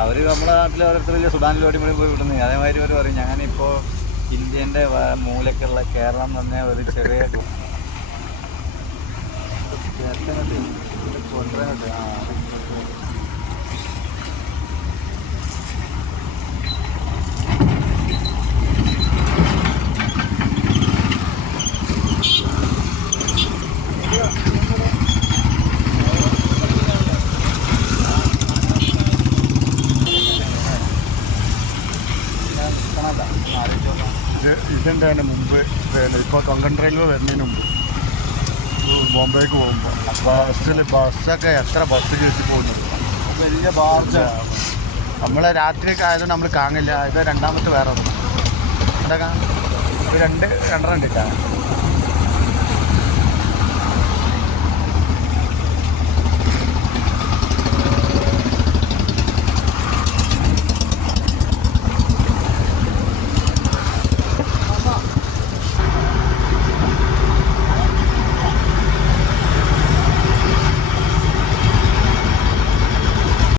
അവർ നമ്മുടെ നാട്ടിൽ ഓരോരുത്തർ വലിയ സുഡാനിൽ ഓടിമൊഴി പോയി വിടുന്നത്. അതേമാതിരി അവർ പറയും ഞാനിപ്പോൾ ഇന്ത്യൻ്റെ മൂലക്കുള്ള കേരളം എന്ന് പറഞ്ഞാൽ ഒരു ചെറിയ ഇതുണ്ടാണ് മുമ്പ്. ഇപ്പോൾ കൊങ്കൺ റെയിൽവേ വരുന്നതിന് മുമ്പ് ബോംബെക്ക് പോകുമ്പോൾ ബസ്സൊക്കെ എത്ര ബസ് കയറ്റി പോകുന്നത്, വലിയ ബാർജ. നമ്മളെ രാത്രിയൊക്കെ ആയതുകൊണ്ട് നമ്മൾ കാണില്ല. ഇത് രണ്ടാമത്തെ വേറെ ഒന്നും. എന്താ രണ്ടെണ്ണം ഉണ്ടില്ല.